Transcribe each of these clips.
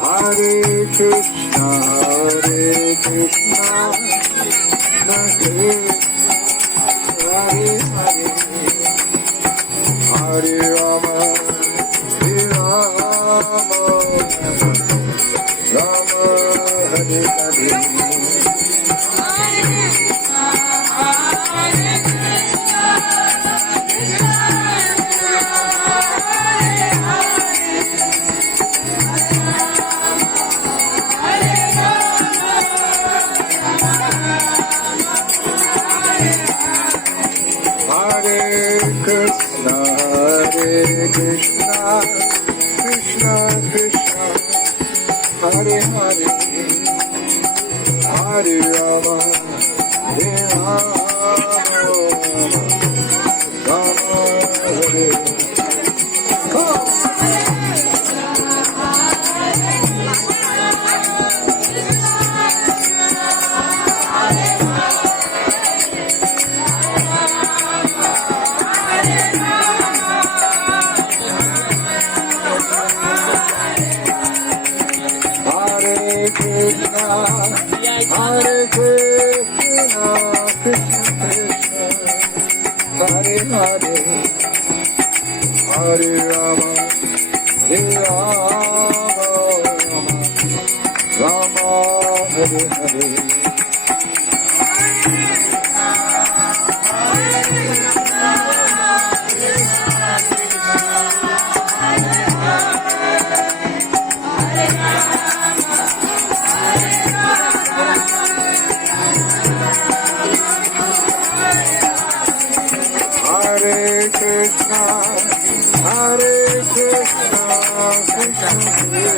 Hare Krishna, Hare Hare Rama, Rama Hare Hare. Krishna, Krishna Krishna, Hare Hare, Hare Rama, Hare Rama, Hare Krishna, Hare Krishna, Krishna Krishna, Hare Hare, Hare Rama, Hare Rama, Hare Hare. Hare Krishna, Hare Krishna, Krishna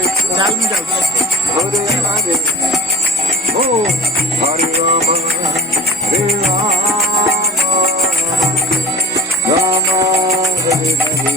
Krishna, Hare Hare, Oh, Hare Rama, Hare Rama, Hare Hare.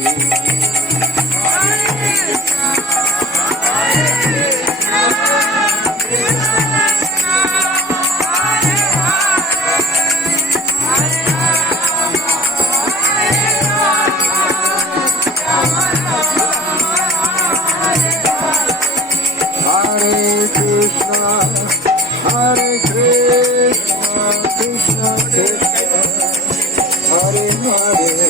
Hare Krishna, Krishna Krishna, Hare Hare.